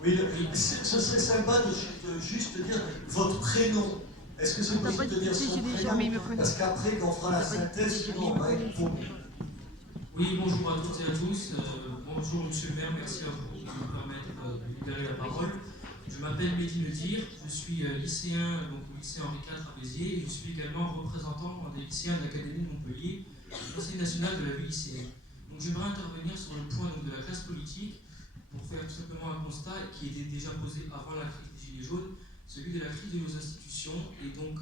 Oui, ce serait sympa de juste dire votre prénom. Est-ce que c'est possible de dire son prénom? Parce qu'après, quand on fera la synthèse, sinon on va être paumé. Oui, bonjour à toutes et à tous. Bonjour Monsieur le maire, merci à vous de me permettre de libérer la parole. Je m'appelle Mehdi Medir, je suis lycéen donc, au lycée Henri IV à Béziers et je suis également représentant des lycéens de l'Académie de Montpellier, Conseil national de la vie lycéenne. Donc j'aimerais intervenir sur le point donc, de la classe politique pour faire tout simplement un constat qui était déjà posé avant la crise des Gilets jaunes, celui de la crise de nos institutions et donc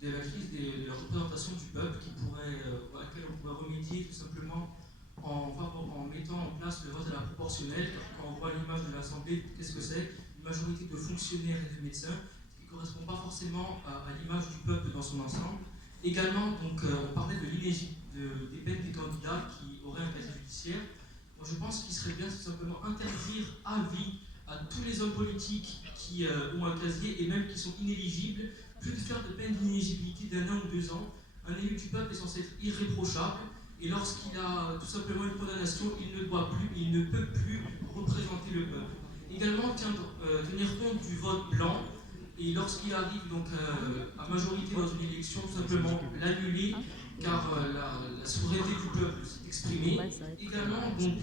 de la crise de la représentation du peuple à laquelle on pourrait remédier tout simplement en mettant en place le vote à la proportionnelle. Quand on voit l'image de l'Assemblée, qu'est-ce que c'est? Une majorité de fonctionnaires et de médecins, ce qui ne correspond pas forcément à l'image du peuple dans son ensemble. Également, donc, on parlait de des peines des candidats qui auraient un casier judiciaire. Moi, je pense qu'il serait bien tout simplement interdire à vie à tous les hommes politiques qui ont un casier et même qui sont inéligibles, plus de faire de peine d'inéligibilité d'1 an ou 2 ans. Un élu du peuple est censé être irréprochable. Et lorsqu'il a tout simplement une condamnation, il ne peut plus représenter le peuple. Également, tenir compte du vote blanc, et lorsqu'il arrive donc à majorité dans une élection, tout simplement l'annuler, car la souveraineté du peuple s'est exprimée. Également, donc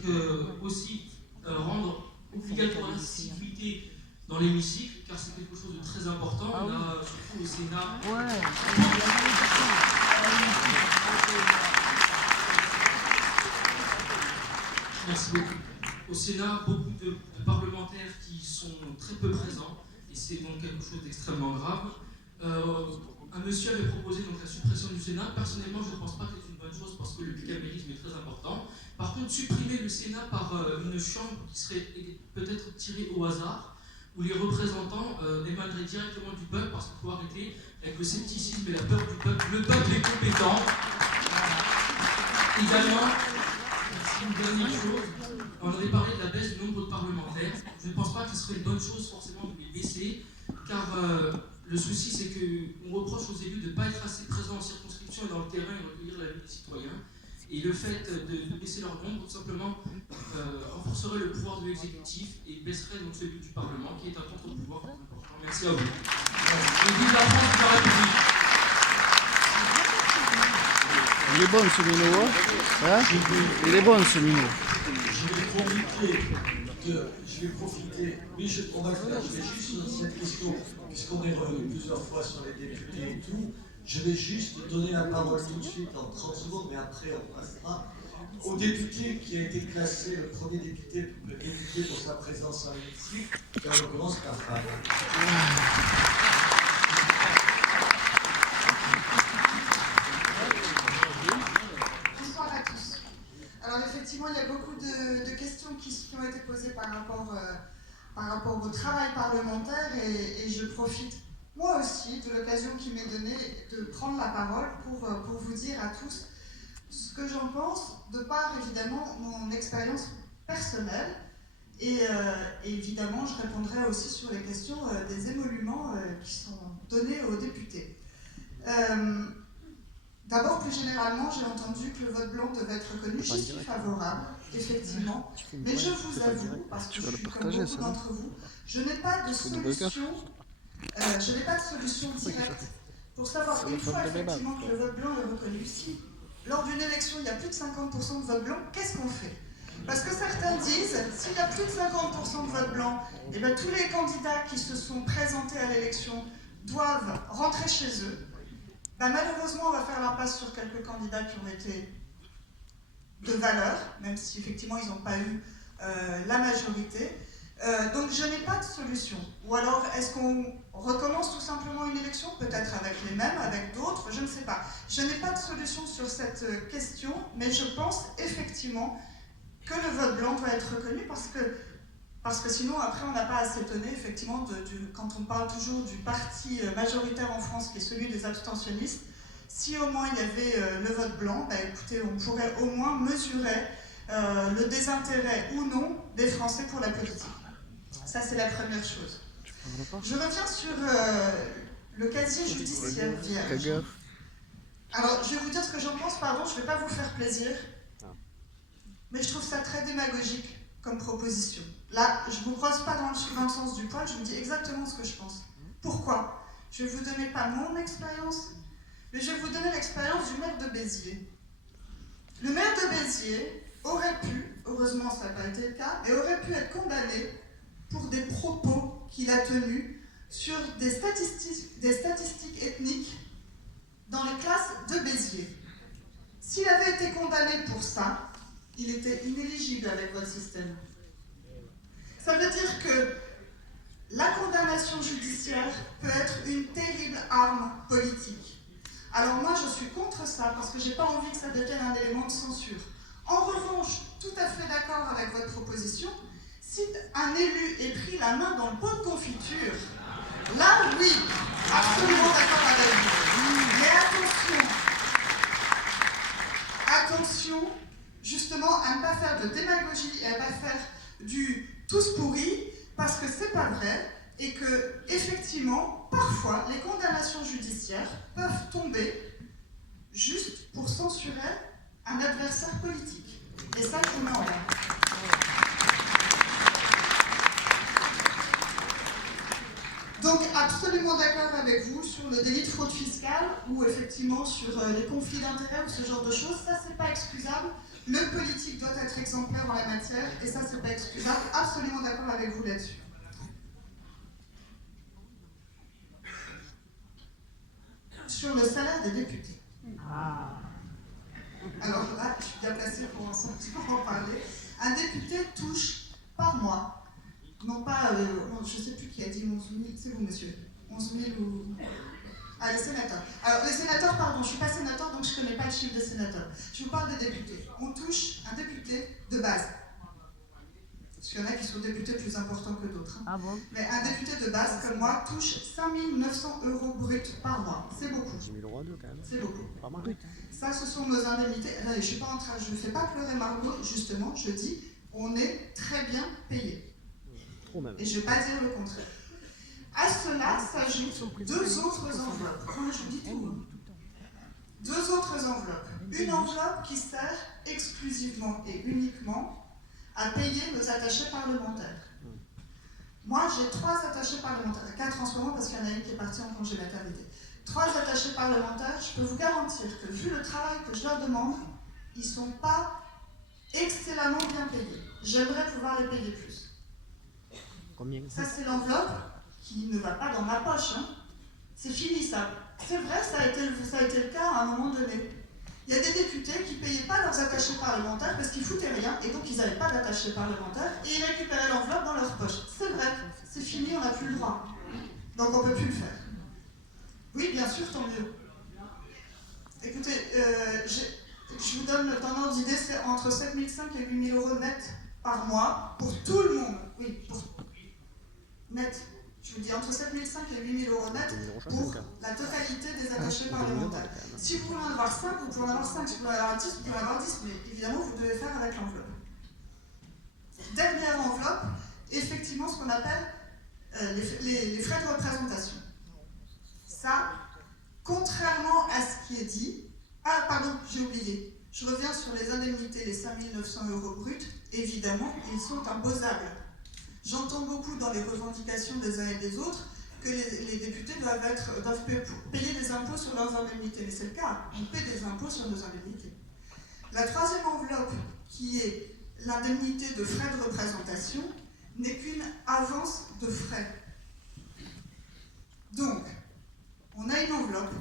aussi rendre obligatoire la sécurité dans l'hémicycle, car c'est quelque chose de très important. On a surtout au Sénat. Merci beaucoup. Au Sénat, beaucoup de parlementaires qui sont très peu présents, et c'est donc quelque chose d'extrêmement grave. Un monsieur avait proposé donc la suppression du Sénat. Personnellement, je ne pense pas que c'est une bonne chose parce que le bicamérisme est très important. Par contre, supprimer le Sénat par une chambre qui serait peut-être tirée au hasard, où les représentants émaneraient directement du peuple, parce qu'il faut arrêter avec le scepticisme et la peur du peuple. Le peuple est compétent. Également, une dernière chose, on avait parlé de la baisse du nombre de parlementaires. Je ne pense pas que ce serait une bonne chose forcément de les baisser, car le souci c'est qu'on reproche aux élus de ne pas être assez présents en circonscription et dans le terrain et recueillir l'avis des citoyens. Et le fait de baisser leur nombre, tout simplement, renforcerait le pouvoir de l'exécutif et baisserait donc celui du Parlement, qui est un contre-pouvoir très important. Merci à vous. Et vive la France, vive la République. Il est bon ce minot, hein? Il est bon ce minot. Je vais profiter, oui, on va le faire, je vais juste sur cette question, puisqu'on est revenu plusieurs fois sur les députés et tout, je vais juste donner la parole tout de suite en 30 secondes, mais après on passera au député qui a été classé, le premier député pour sa présence à l'hémicycle, et en l'occurrence la femme. Effectivement, il y a beaucoup de questions qui ont été posées par rapport au travail parlementaire et je profite moi aussi de l'occasion qui m'est donnée de prendre la parole pour vous dire à tous ce que j'en pense de par évidemment mon expérience personnelle et évidemment je répondrai aussi sur les questions des émoluments qui sont donnés aux députés. D'abord, plus généralement, j'ai entendu que le vote blanc devait être reconnu. J'y suis favorable, effectivement. Mais je vous avoue, parce que je suis comme beaucoup d'entre vous, je n'ai pas de solution directe pour savoir, une fois effectivement que le vote blanc est reconnu, si lors d'une élection il y a plus de 50% de vote blanc, qu'est-ce qu'on fait? Parce que certains disent, s'il y a plus de 50% de vote blanc, eh bien, tous les candidats qui se sont présentés à l'élection doivent rentrer chez eux. Ben, malheureusement, on va faire l'impasse sur quelques candidats qui ont été de valeur, même si effectivement ils n'ont pas eu la majorité. Donc je n'ai pas de solution. Ou alors est-ce qu'on recommence tout simplement une élection, peut-être avec les mêmes, avec d'autres, je ne sais pas. Je n'ai pas de solution sur cette question, mais je pense effectivement que le vote blanc doit être reconnu parce que sinon après on n'a pas à s'étonner effectivement quand on parle toujours du parti majoritaire en France qui est celui des abstentionnistes. Si au moins il y avait le vote blanc, bah, écoutez, on pourrait au moins mesurer le désintérêt ou non des Français pour la politique. Ça c'est la première chose. Je reviens sur le casier judiciaire vierge. Alors je vais vous dire ce que j'en pense, pardon, je ne vais pas vous faire plaisir, mais je trouve ça très démagogique comme proposition. Là, je ne vous brosse pas dans le sens du poil, je vous dis exactement ce que je pense. Pourquoi? Je ne vais vous donner pas mon expérience, mais je vais vous donner l'expérience du maire de Béziers. Le maire de Béziers aurait pu, heureusement ça n'a pas été le cas, mais aurait pu être condamné pour des propos qu'il a tenus sur des statistiques ethniques dans les classes de Béziers. S'il avait été condamné pour ça, il était inéligible avec votre système. Ça veut dire que la condamnation judiciaire peut être une terrible arme politique. Alors moi, je suis contre ça parce que je n'ai pas envie que ça devienne un élément de censure. En revanche, tout à fait d'accord avec votre proposition, si un élu est pris la main dans le pot de confiture, là, oui, absolument d'accord avec vous. Mais attention, justement, à ne pas faire de démagogie et à ne pas faire du tous pourris, parce que c'est pas vrai, et que, effectivement, parfois, les condamnations judiciaires peuvent tomber juste pour censurer un adversaire politique. Et ça, je mets en l'air. Donc, absolument d'accord avec vous sur le délit de fraude fiscale ou effectivement sur les conflits d'intérêts ou ce genre de choses. Ça, c'est pas excusable. Le politique doit être exemplaire en la matière et ça, c'est pas excusable. Absolument d'accord avec vous là-dessus. Sur le salaire des députés. Alors là, je suis bien placée pour en parler. Un député touche par mois, non pas, je ne sais plus qui a dit 11 000, c'est vous monsieur, 11 000 ou... Ah, les sénateurs. Alors, les sénateurs, pardon, je ne suis pas sénateur, donc je ne connais pas le chiffre des sénateurs. Je vous parle des députés. On touche un député de base. Parce qu'il y en a qui sont députés plus importants que d'autres. Hein. Ah bon? Mais un député de base, comme moi, touche 5 900 € bruts par mois. C'est beaucoup. 10 000 € quand même. C'est beaucoup. Pas mal. Ça, ce sont nos indemnités. Là, je ne fais pas pleurer Margot, justement, je dis, on est très bien payé. Trop même. Et je ne vais pas dire le contraire. À cela s'ajoutent deux autres enveloppes. Non, je vous dis tout. Deux autres enveloppes. Une enveloppe qui sert exclusivement et uniquement à payer nos attachés parlementaires. Moi, j'ai 3 attachés parlementaires, 4 en ce moment parce qu'il y en a une qui est partie en congé maternité. 3 attachés parlementaires, je peux vous garantir que vu le travail que je leur demande, ils ne sont pas excellemment bien payés. J'aimerais pouvoir les payer plus. Combien? Ça, c'est l'enveloppe qui ne va pas dans ma poche. Hein. C'est fini, ça. C'est vrai, ça a été le cas à un moment donné. Il y a des députés qui ne payaient pas leurs attachés parlementaires parce qu'ils foutaient rien et donc ils n'avaient pas d'attachés parlementaires et ils récupéraient l'enveloppe dans leur poche. C'est vrai, c'est fini, on n'a plus le droit. Donc on ne peut plus le faire. Oui, bien sûr, tant mieux. Écoutez, je vous donne le temps d'idée, c'est entre 7 500 et 8 000 € net par mois pour tout le monde. Oui, pour net. Je vous dis entre 7 500 et 8 000 € net pour la totalité des attachés parlementaires. Si vous voulez en avoir 5, vous pouvez en avoir 5. Si vous voulez en avoir 10, vous pouvez en avoir 10. Mais évidemment, vous devez faire avec l'enveloppe. Dernière enveloppe, effectivement, ce qu'on appelle les frais de représentation. Ça, contrairement à ce qui est dit... Ah, pardon, j'ai oublié. Je reviens sur les indemnités, les 5 900 € bruts. Évidemment, ils sont imposables. J'entends beaucoup dans les revendications des uns et des autres que les députés doivent payer des impôts sur leurs indemnités. Mais c'est le cas, on paie des impôts sur nos indemnités. La troisième enveloppe, qui est l'indemnité de frais de représentation, n'est qu'une avance de frais. Donc, on a une enveloppe,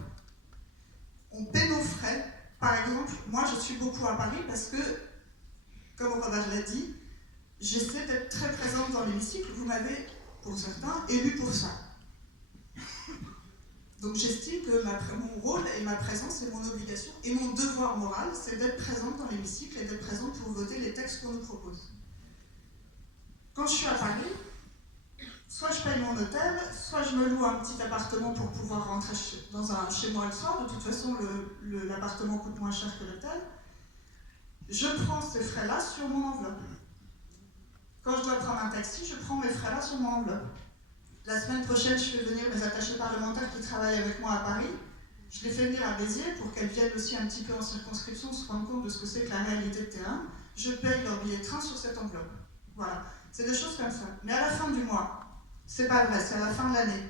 on paie nos frais. Par exemple, moi je suis beaucoup à Paris parce que, comme Robert l'a dit, j'essaie d'être très présente dans l'hémicycle. Vous m'avez, pour certains, élu pour ça. Donc j'estime que mon rôle et ma présence et mon obligation et mon devoir moral, c'est d'être présente dans l'hémicycle et d'être présente pour voter les textes qu'on nous propose. Quand je suis à Paris, soit je paye mon hôtel, soit je me loue un petit appartement pour pouvoir rentrer chez moi le soir. De toute façon, l'appartement coûte moins cher que l'hôtel. Je prends ces frais-là sur mon enveloppe. Quand je dois prendre un taxi, je prends mes frais-là sur mon enveloppe. La semaine prochaine, je fais venir mes attachés parlementaires qui travaillent avec moi à Paris. Je les fais venir à Béziers pour qu'elles viennent aussi un petit peu en circonscription se rendre compte de ce que c'est que la réalité de terrain. Je paye leur billet de train sur cette enveloppe. Voilà, c'est des choses comme ça. Mais à la fin du mois, c'est pas vrai, c'est à la fin de l'année.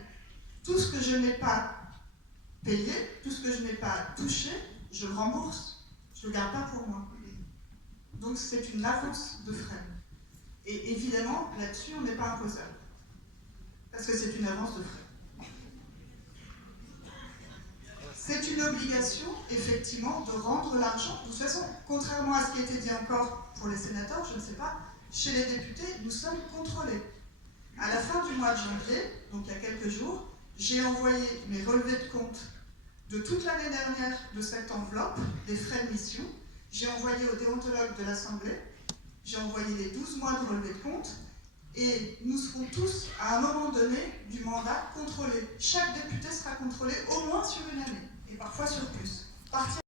Tout ce que je n'ai pas payé, tout ce que je n'ai pas touché, je le rembourse. Je ne le garde pas pour moi. Donc c'est une avance de frais. Et évidemment, là-dessus, on n'est pas imposable. Parce que c'est une avance de frais. C'est une obligation, effectivement, de rendre l'argent. De toute façon, contrairement à ce qui a été dit encore pour les sénateurs, je ne sais pas, chez les députés, nous sommes contrôlés. À la fin du mois de janvier, donc il y a quelques jours, j'ai envoyé mes relevés de compte de toute l'année dernière de cette enveloppe, des frais de mission. J'ai envoyé au déontologue de l'Assemblée, j'ai envoyé les 12 mois de relevés de compte, et nous serons tous, à un moment donné du mandat, contrôlés. Chaque député sera contrôlé au moins sur une année, et parfois sur plus.